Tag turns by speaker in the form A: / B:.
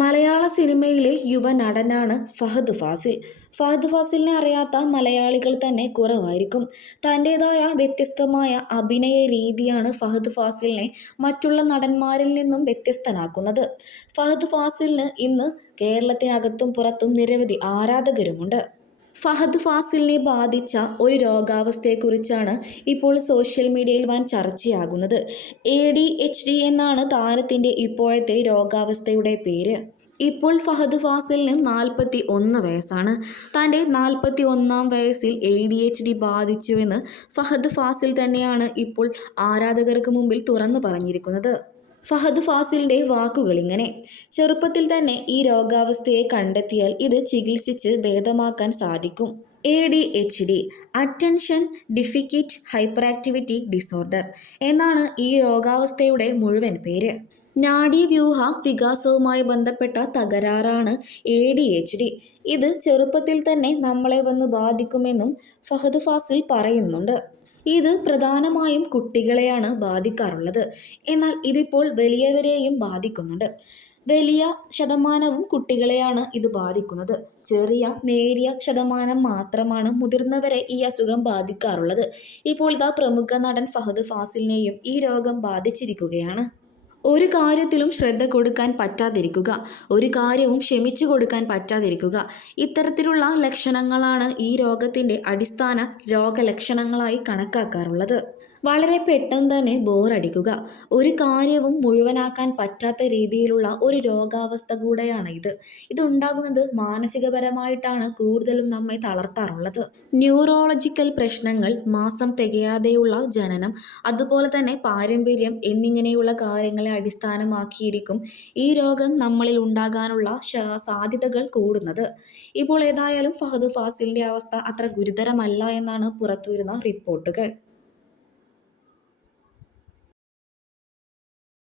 A: മലയാള സിനിമയിലെ യുവ നടനാണ് ഫഹദ് ഫാസിൽ. ഫഹദ് ഫാസിലിനെ അറിയാത്ത മലയാളികൾ തന്നെ കുറവായിരിക്കും. തന്റേതായ വ്യത്യസ്തമായ അഭിനയ രീതിയാണ് ഫഹദ് ഫാസിലിനെ മറ്റുള്ള നടന്മാരിൽ നിന്നും വ്യത്യസ്തനാക്കുന്നത്. ഫഹദ് ഫാസിലിന് ഇന്ന് കേരളത്തിനകത്തും പുറത്തും നിരവധി ആരാധകരുമുണ്ട്. ഫഹദ് ഫാസിലിനെ ബാധിച്ച ഒരു രോഗാവസ്ഥയെക്കുറിച്ചാണ് ഇപ്പോൾ സോഷ്യൽ മീഡിയയിൽ വൻ ചർച്ചയാകുന്നത്. എ ഡി എച്ച് ഡി എന്നാണ് താരത്തിന്റെ ഇപ്പോഴത്തെ രോഗാവസ്ഥയുടെ പേര്. ഇപ്പോൾ ഫഹദ് ഫാസിലിന് നാൽപ്പത്തി ഒന്ന് വയസ്സാണ്. തന്റെ നാൽപ്പത്തി ഒന്നാം വയസ്സിൽ എ ഡി എച്ച് ഡി ബാധിച്ചുവെന്ന് ഫഹദ് ഫാസിൽ തന്നെയാണ് ഇപ്പോൾ ആരാധകർക്ക് മുമ്പിൽ തുറന്നു പറഞ്ഞിരിക്കുന്നത്. ഫഹദ് ഫാസിലിന്റെ വാക്കുകൾ ഇങ്ങനെ. ചെറുപ്പത്തിൽ തന്നെ ഈ രോഗാവസ്ഥയെ കണ്ടെത്തിയാൽ ഇത് ചികിത്സിച്ച് ഭേദമാക്കാൻ സാധിക്കും. A D H D attention deficit hyper activity disorder എന്നാണ് ഈ രോഗാവസ്ഥയുടെ മുഴുവൻ പേര്. നാഡീവ്യൂഹ വികാസവുമായി ബന്ധപ്പെട്ട തകരാറാണ് എ ഡി എച്ച് ഡി. ഇത് ചെറുപ്പത്തിൽ തന്നെ നമ്മളെ വന്ന് ബാധിക്കുമെന്നും ഫഹദ് ഫാസിൽ പറയുന്നുണ്ട്. ഇത് പ്രധാനമായും കുട്ടികളെയാണ് ബാധിക്കാറുള്ളത്. എന്നാൽ ഇതിപ്പോൾ വലിയവരെയും ബാധിക്കുന്നുണ്ട്. വലിയ ശതമാനവും കുട്ടികളെയാണ് ഇത് ബാധിക്കുന്നത്. ചെറിയ നേരിയ ശതമാനം മാത്രമാണ് മുതിർന്നവരെ ഈ അസുഖം ബാധിക്കാറുള്ളത്. ഇപ്പോൾ ഇതാ പ്രമുഖ നടൻ ഫഹദ് ഫാസിലിനെയും ഈ രോഗം ബാധിച്ചിരിക്കുകയാണ്. ഒരു കാര്യത്തിലും ശ്രദ്ധ കൊടുക്കാൻ പറ്റാതിരിക്കുക ഒരു കാര്യവും ക്ഷമിച്ചു കൊടുക്കാൻ പറ്റാതിരിക്കുക. ഇത്തരത്തിലുള്ള ലക്ഷണങ്ങളാണ് ഈ രോഗത്തിന്റെ അടിസ്ഥാന രോഗലക്ഷണങ്ങളായി കണക്കാക്കാറുള്ളത്. വളരെ പെട്ടെന്ന് തന്നെ ബോറടിക്കുക. ഒരു കാര്യവും മുഴുവനാക്കാൻ പറ്റാത്ത രീതിയിലുള്ള ഒരു രോഗാവസ്ഥ കൂടെയാണ് ഇത്. ഇതുണ്ടാകുന്നത് മാനസികപരമായിട്ടാണ് കൂടുതലും നമ്മെ തളർത്താറുള്ളത്. ന്യൂറോളജിക്കൽ പ്രശ്നങ്ങൾ മാസം തികയാതെയുള്ള ജനനം അതുപോലെ തന്നെ പാരമ്പര്യം എന്നിങ്ങനെയുള്ള കാര്യങ്ങളെ അടിസ്ഥാനമാക്കിയിരിക്കും ഈ രോഗം നമ്മളിൽ ഉണ്ടാകാനുള്ള സാധ്യതകൾ കൂടുന്നത്. ഇപ്പോൾ ഏതായാലും ഫഹദ് ഫാസിലിന്റെ അവസ്ഥ അത്ര ഗുരുതരമല്ല എന്നാണ് പുറത്തുവരുന്ന റിപ്പോർട്ടുകൾ.